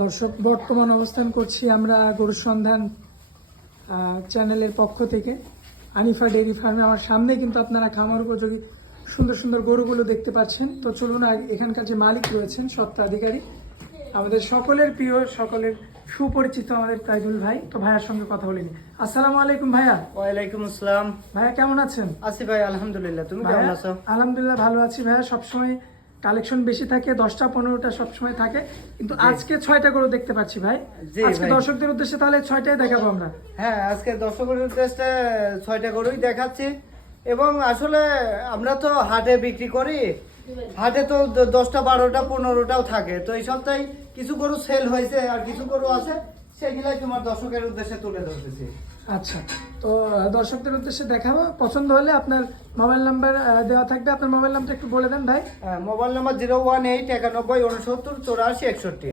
দর্শক, বর্তমান অবস্থান করছি আমরা গরুর সন্ধান চ্যানেলের পক্ষ থেকে আনিফা ডেইরি ফার্মে। আমার সামনে কিন্তু আপনারা খামার উপযোগী সুন্দর সুন্দর গরুগুলো দেখতে পাচ্ছেন। তো চলুন, এখানকার যে মালিক রয়েছেন, স্বত্বাধিকারী, আমাদের সকলের প্রিয়, সকলের সুপরিচিত আমাদের কাইদুল ভাই, তো ভাইয়ার সঙ্গে কথা বলিনি। আসসালামু আলাইকুম ভাইয়া। ওয়ালাইকুম আসসালাম। ভাইয়া কেমন আছেন? আছি ভাই, আলহামদুলিল্লাহ। তুমি কেমন ভাইয়া, আছো? আলহামদুলিল্লাহ ভালো আছি ভাইয়া। সবসময় কালেকশন বেশি থাকে, 10টা 15টা সবসময় থাকে, কিন্তু আজকে 6টা গরু দেখতে পাচ্ছি ভাই। জি আজকে ভাই। দর্শকদের উদ্দেশ্যে তাহলে 6টাই দেখাবো আমরা। হ্যাঁ, আজকে দর্শকের উদ্দেশ্যে 6টা গরুই দেখাচ্ছি। এবং আসলে আমরা তো হাটে বিক্রি করি, হাটে তো 10টা 12টা 15টাও থাকে। তো এই সপ্তাহে কিছু গরু সেল হয়েছে আর কিছু গরু আছে, সেগুলাই তোমার দর্শকের উদ্দেশ্যে তুলে ধরতেছি। আচ্ছা, তো দর্শকদের উদ্দেশ্যে দেখাবো। পছন্দ হলে আপনার মোবাইল নাম্বার দেওয়া থাকবে, আপনার মোবাইল নাম্বারটা একটু বলে দেন ভাই। Mobile number 018 91 69 84 61।